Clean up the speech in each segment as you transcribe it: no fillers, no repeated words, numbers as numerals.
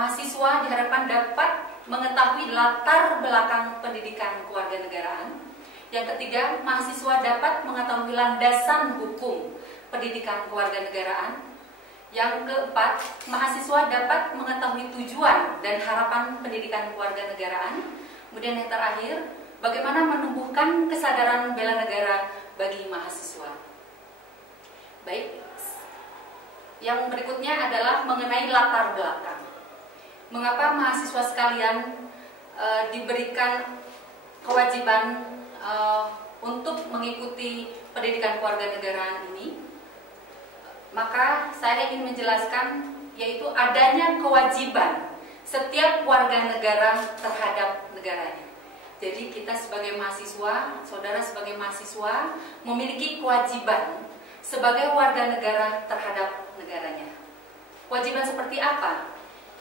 mahasiswa diharapkan dapat mengetahui latar belakang pendidikan kewarganegaraan. Yang ketiga, mahasiswa dapat mengetahui landasan hukum pendidikan kewarganegaraan. Yang keempat, mahasiswa dapat mengetahui tujuan dan harapan pendidikan kewarganegaraan. Kemudian yang terakhir, bagaimana menumbuhkan kesadaran bela negara bagi mahasiswa. Baik, yang berikutnya adalah mengenai latar belakang. Mengapa mahasiswa sekalian diberikan kewajiban untuk mengikuti pendidikan kewarganegaraan ini? Maka saya ingin menjelaskan, yaitu adanya kewajiban setiap warga negara terhadap negaranya. Jadi kita sebagai mahasiswa, saudara sebagai mahasiswa memiliki kewajiban sebagai warga negara terhadap negaranya. Kewajiban seperti apa?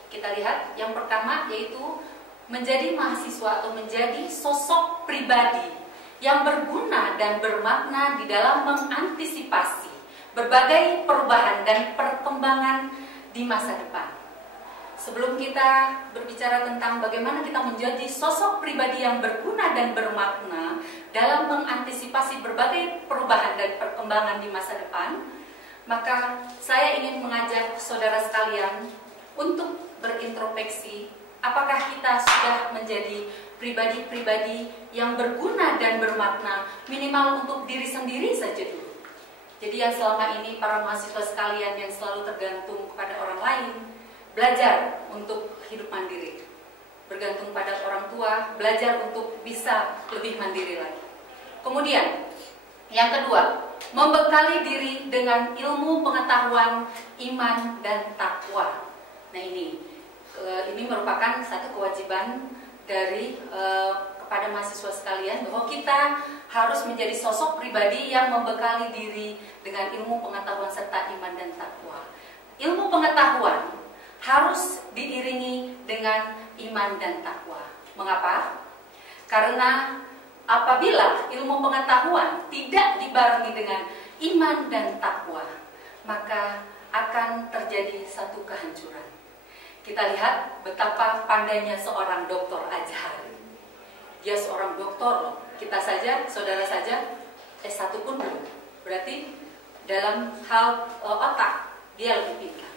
Kita lihat yang pertama, yaitu menjadi mahasiswa atau menjadi sosok pribadi yang berguna dan bermakna di dalam mengantisipasi berbagai perubahan dan perkembangan di masa depan. Sebelum kita berbicara tentang bagaimana kita menjadi sosok pribadi yang berguna dan bermakna dalam mengantisipasi berbagai perubahan dan perkembangan di masa depan, maka saya ingin mengajak saudara sekalian untuk berintrospeksi, apakah kita sudah menjadi pribadi-pribadi yang berguna dan bermakna minimal untuk diri sendiri saja dulu. Jadi yang selama ini para mahasiswa sekalian yang selalu tergantung kepada orang lain, belajar untuk hidup mandiri. Bergantung pada orang tua, belajar untuk bisa lebih mandiri lagi. Kemudian, yang kedua, membekali diri dengan ilmu pengetahuan, iman, dan takwa. Nah ini merupakan satu kewajiban dari kepada mahasiswa sekalian, bahwa kita harus menjadi sosok pribadi yang membekali diri dengan ilmu pengetahuan serta iman dan takwa. Ilmu pengetahuan harus diiringi dengan iman dan takwa. Mengapa? Karena apabila ilmu pengetahuan tidak dibarengi dengan iman dan takwa, maka akan terjadi satu kehancuran. Kita lihat betapa pandainya seorang Dr. Azhar. Dia seorang doktor loh. Kita saja, saudara saja, S1 pun belum. Berarti dalam hal otak dia lebih pintar.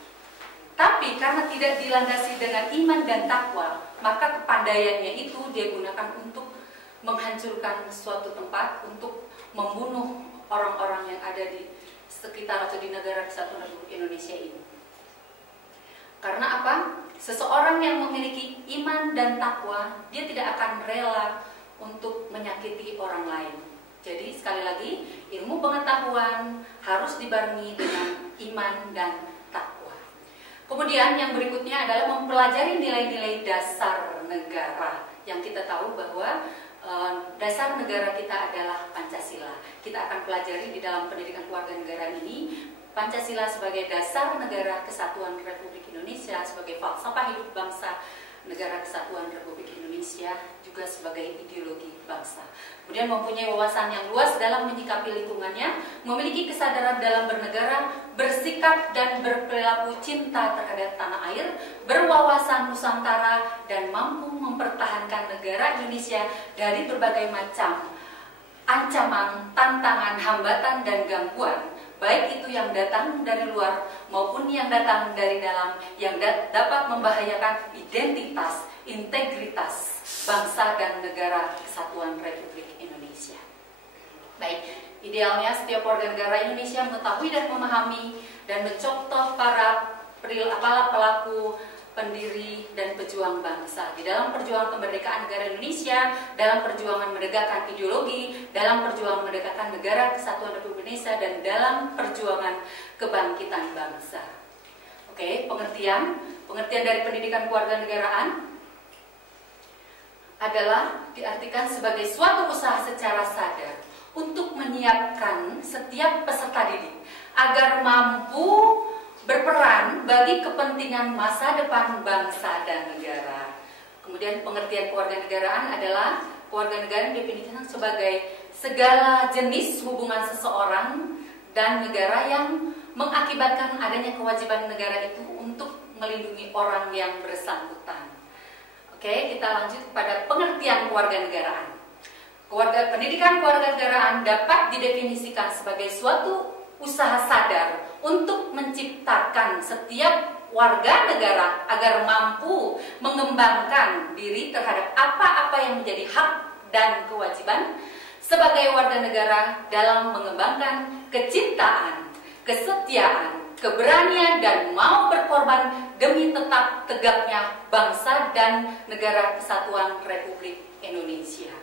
Tapi karena tidak dilandasi dengan iman dan takwa, maka kepandaiannya itu dia gunakan untuk menghancurkan suatu tempat, untuk membunuh orang-orang yang ada di sekitar atau di negara Kesatuan Republik Indonesia ini. Karena apa? Seseorang yang memiliki iman dan takwa, dia tidak akan rela untuk menyakiti orang lain. Jadi sekali lagi, ilmu pengetahuan harus dibarengi dengan iman dan takwa. Kemudian yang berikutnya adalah mempelajari nilai-nilai dasar negara. Yang kita tahu bahwa dasar negara kita adalah Pancasila. Kita akan pelajari di dalam pendidikan kewarganegaraan ini Pancasila sebagai dasar negara kesatuan Republik Indonesia, sebagai falsafah hidup bangsa negara kesatuan Republik Indonesia, juga sebagai ideologi bangsa. Kemudian mempunyai wawasan yang luas dalam menyikapi lingkungannya, memiliki kesadaran dalam bernegara, bersikap dan berperilaku cinta terhadap tanah air, berwawasan Nusantara, dan mampu mempertahankan negara Indonesia dari berbagai macam ancaman, tantangan, hambatan, dan gangguan, baik itu yang datang dari luar maupun yang datang dari dalam, yang dapat membahayakan identitas, integritas bangsa dan negara kesatuan Republik Indonesia. Baik, idealnya setiap warga negara Indonesia mengetahui dan memahami dan mencontoh para pelaku, pendiri dan pejuang bangsa di dalam perjuangan kemerdekaan negara Indonesia, dalam perjuangan menegakkan ideologi, dalam perjuangan menegakkan negara kesatuan Republik Indonesia, dan dalam perjuangan kebangkitan bangsa. Oke, pengertian dari pendidikan kewarganegaraan adalah diartikan sebagai suatu usaha secara sadar untuk menyiapkan setiap peserta didik agar mampu berperan bagi kepentingan masa depan bangsa dan negara. Kemudian pengertian kewarganegaraan adalah kewarganegaraan didefinisikan sebagai segala jenis hubungan seseorang dan negara yang mengakibatkan adanya kewajiban negara itu untuk melindungi orang yang bersangkutan. Oke, kita lanjut pada pengertian kewarganegaraan. Pendidikan kewarganegaraan dapat didefinisikan sebagai suatu usaha sadar untuk menciptakan setiap warga negara agar mampu mengembangkan diri terhadap apa-apa yang menjadi hak dan kewajiban sebagai warga negara dalam mengembangkan kecintaan, kesetiaan, keberanian, dan mau berkorban demi tetap tegaknya bangsa dan negara kesatuan Republik Indonesia.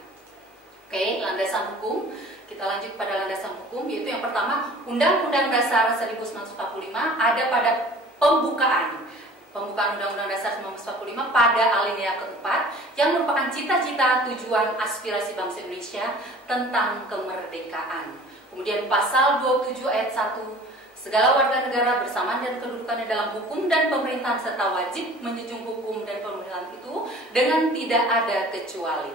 Oke, landasan hukum. Kita lanjut pada landasan hukum, yaitu yang pertama, Undang-Undang Dasar 1945 ada pada pembukaan Undang-Undang Dasar 1945 pada alinea keempat yang merupakan cita-cita tujuan aspirasi bangsa Indonesia tentang kemerdekaan. Kemudian pasal 27 ayat 1, segala warga negara bersamaan dan kedudukannya dalam hukum dan pemerintahan serta wajib menjunjung hukum dan pemerintahan itu dengan tidak ada kecuali.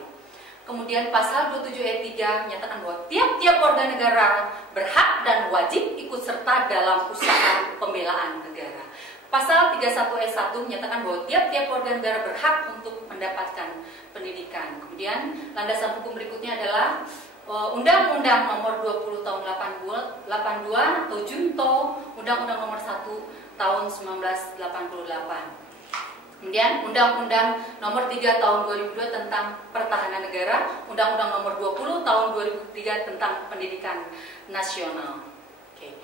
Kemudian pasal 27 ayat 3 menyatakan bahwa tiap-tiap warga negara berhak dan wajib ikut serta dalam usaha pembelaan negara. Pasal 31 ayat 1 menyatakan bahwa tiap-tiap warga negara berhak untuk mendapatkan pendidikan. Kemudian landasan hukum berikutnya adalah Undang-Undang Nomor 20 Tahun 82 atau Junto Undang-Undang Nomor 1 Tahun 1988. Kemudian Undang-Undang Nomor 3 Tahun 2002 tentang Pertahanan Negara, Undang-Undang Nomor 20 Tahun 2003 tentang Pendidikan Nasional. Oke.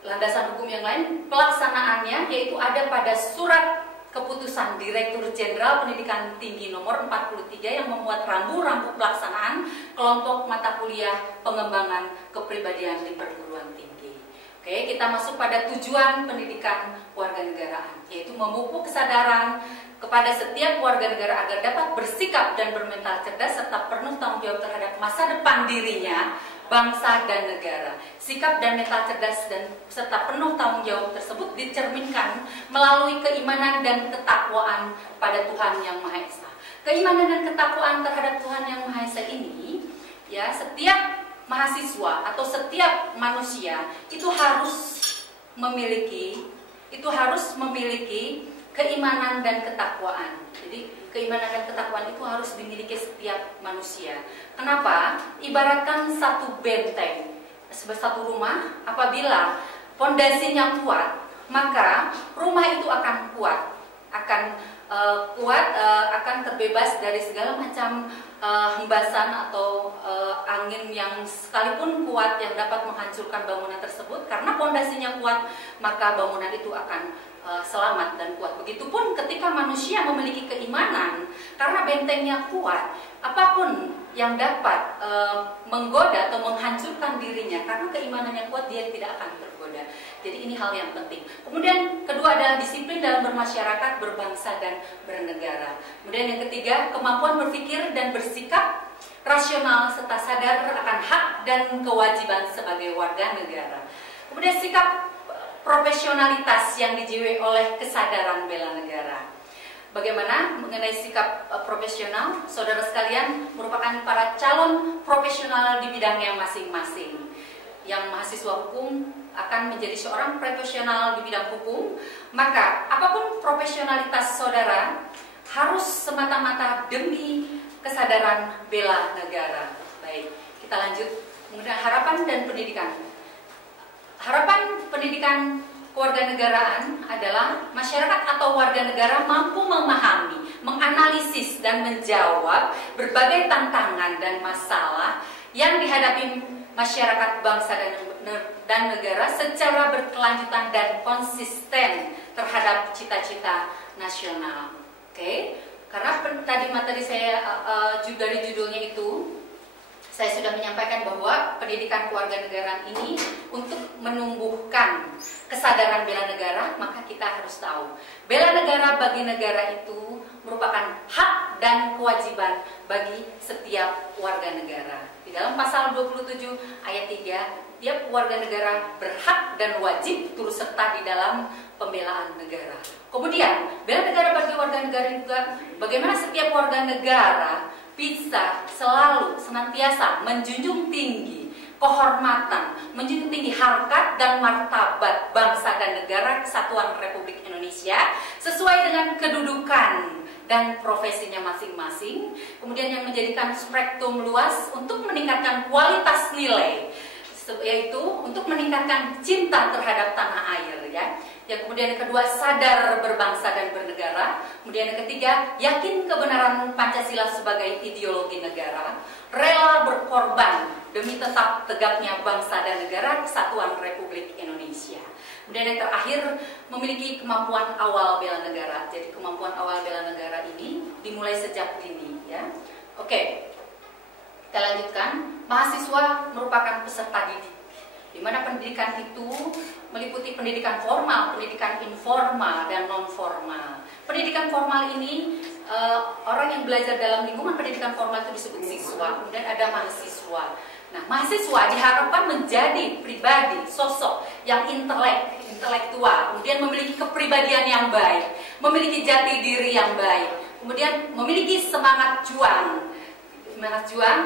Landasan hukum yang lain pelaksanaannya yaitu ada pada Surat Keputusan Direktur Jenderal Pendidikan Tinggi Nomor 43 yang memuat rambu-rambu pelaksanaan kelompok mata kuliah pengembangan kepribadian di perguruan tinggi. Oke, kita masuk pada tujuan pendidikan kewarganegaraan, yaitu memupuk kesadaran kepada setiap warga negara agar dapat bersikap dan bermental cerdas serta penuh tanggung jawab terhadap masa depan dirinya, bangsa dan negara. Sikap dan mental cerdas dan serta penuh tanggung jawab tersebut dicerminkan melalui keimanan dan ketakwaan pada Tuhan Yang Maha Esa. Keimanan dan ketakwaan terhadap Tuhan Yang Maha Esa ini, ya, setiap mahasiswa atau setiap manusia itu harus memiliki keimanan dan ketakwaan. Jadi keimanan dan ketakwaan itu harus dimiliki setiap manusia. Kenapa? Ibaratkan satu benteng, satu rumah, apabila fondasinya kuat, maka rumah itu akan kuat, akan terbebas dari segala macam hembasan atau angin yang sekalipun kuat yang dapat menghancurkan bangunan tersebut. Karena fondasinya kuat, maka bangunan itu akan selamat dan kuat. Begitupun ketika manusia memiliki keimanan, karena bentengnya kuat, apapun yang dapat menggoda atau menghancurkan dirinya, karena keimanannya kuat, dia tidak akan tergoda. Jadi ini hal yang penting. Kemudian kedua adalah disiplin dalam bermasyarakat, berbangsa dan bernegara. Kemudian yang ketiga, kemampuan berpikir dan bersikap rasional serta sadar akan hak dan kewajiban sebagai warga negara. Kemudian sikap profesionalitas yang dijiwai oleh kesadaran bela negara. Bagaimana mengenai sikap profesional? Saudara sekalian merupakan para calon profesional di bidangnya masing-masing. Yang mahasiswa hukum akan menjadi seorang profesional di bidang hukum, maka apapun profesionalitas saudara harus semata-mata demi kesadaran bela negara. Baik, kita lanjut. Kemudian harapan dan pendidikan. Harapan pendidikan kewarganegaraan adalah masyarakat atau warga negara mampu memahami, menganalisis dan menjawab berbagai tantangan dan masalah yang dihadapi masyarakat bangsa dan negara secara berkelanjutan dan konsisten terhadap cita-cita nasional. Oke, karena tadi materi saya juga dari judulnya itu, saya sudah menyampaikan bahwa pendidikan kewarganegaraan ini untuk menumbuhkan kesadaran bela negara, maka kita harus tahu bela negara bagi negara itu merupakan hak dan kewajiban bagi setiap warga negara. Di dalam pasal 27 ayat 3, tiap warga negara berhak dan wajib turut serta di dalam pembelaan negara. Kemudian bela negara bagi warga negara juga bagaimana setiap warga negara bisa selalu senantiasa menjunjung tinggi kehormatan, menjunjung tinggi harkat dan martabat bangsa dan negara Kesatuan Republik Indonesia sesuai dengan kedudukan dan profesinya masing-masing. Kemudian yang menjadikan spektrum luas untuk meningkatkan kualitas nilai, yaitu untuk meningkatkan cinta terhadap tanah air, ya. Yang kemudian yang kedua, sadar berbangsa dan bernegara. Kemudian yang ketiga, yakin kebenaran Pancasila sebagai ideologi negara, rela berkorban demi tetap tegaknya bangsa dan negara Kesatuan Republik Indonesia. Kemudian yang terakhir, memiliki kemampuan awal bela negara. Jadi kemampuan awal bela negara ini dimulai sejak dini, ya. Oke, kita lanjutkan. Mahasiswa merupakan peserta didik, di mana pendidikan itu meliputi pendidikan formal, pendidikan informal, dan non formal. Pendidikan formal ini orang yang belajar dalam lingkungan pendidikan formal itu disebut siswa. Kemudian ada mahasiswa. Nah, mahasiswa diharapkan menjadi pribadi, sosok yang intelektual, kemudian memiliki kepribadian yang baik, memiliki jati diri yang baik, kemudian memiliki semangat juang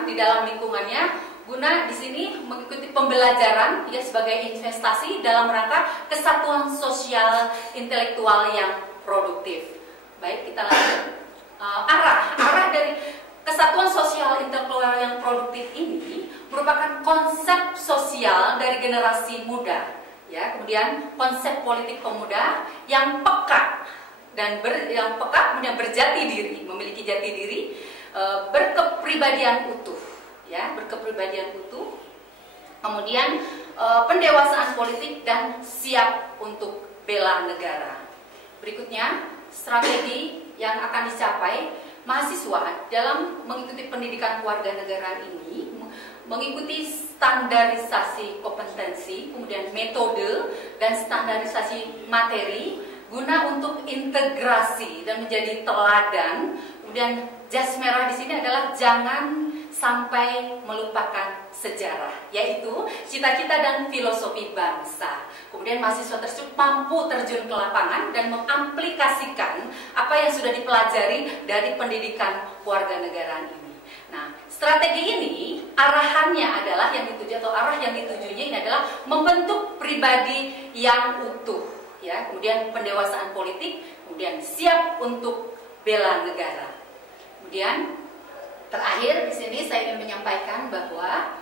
di dalam lingkungannya, guna di sini mengikuti pembelajaran, ya, sebagai investasi dalam rangka kesatuan sosial intelektual yang produktif. Baik, kita lanjut. Arah dari kesatuan sosial intelektual yang produktif ini merupakan konsep sosial dari generasi muda, ya. Kemudian konsep politik pemuda yang peka kemudian berjati diri, memiliki jati diri, berkepribadian utuh, ya, berkepribadian utuh. Kemudian pendewasaan politik dan siap untuk bela negara. Berikutnya, strategi yang akan dicapai mahasiswa dalam mengikuti pendidikan kewarganegaraan ini mengikuti standarisasi kompetensi, kemudian metode dan standarisasi materi guna untuk integrasi dan menjadi teladan. Kemudian jas merah di sini adalah jangan sampai melupakan sejarah, yaitu cita-cita dan filosofi bangsa. Kemudian mahasiswa tersebut mampu terjun ke lapangan dan mengaplikasikan apa yang sudah dipelajari dari pendidikan kewarganegaraan ini. Nah, strategi ini arahannya adalah arah yang ditujunya ini adalah membentuk pribadi yang utuh, ya. Kemudian pendewasaan politik, kemudian siap untuk bela negara. Kemudian terakhir di sini saya ingin menyampaikan bahwa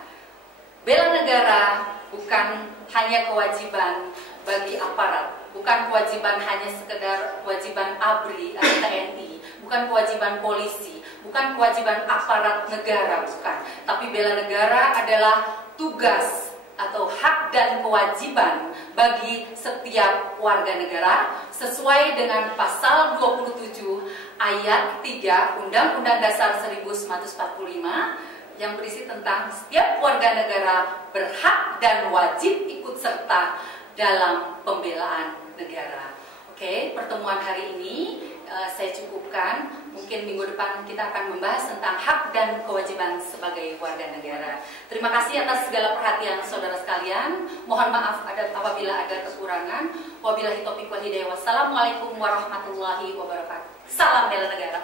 bela negara bukan hanya kewajiban bagi aparat, bukan kewajiban hanya sekedar kewajiban ABRI atau TNI, bukan kewajiban polisi, bukan kewajiban aparat negara, bukan. Tapi bela negara adalah tugas atau hak dan kewajiban bagi setiap warga negara sesuai dengan pasal 27 ayat 3 Undang-Undang Dasar 1945 yang berisi tentang setiap warga negara berhak dan wajib ikut serta dalam pembelaan negara. Oke, pertemuan hari ini saya cukupkan. Mungkin minggu depan kita akan membahas tentang hak dan kewajiban sebagai warga negara. Terima kasih atas segala perhatian saudara sekalian. Mohon maaf apabila ada kekurangan. Wabillahi taufiq wal hidayah. Wassalamualaikum warahmatullahi wabarakatuh. Salam bela negara.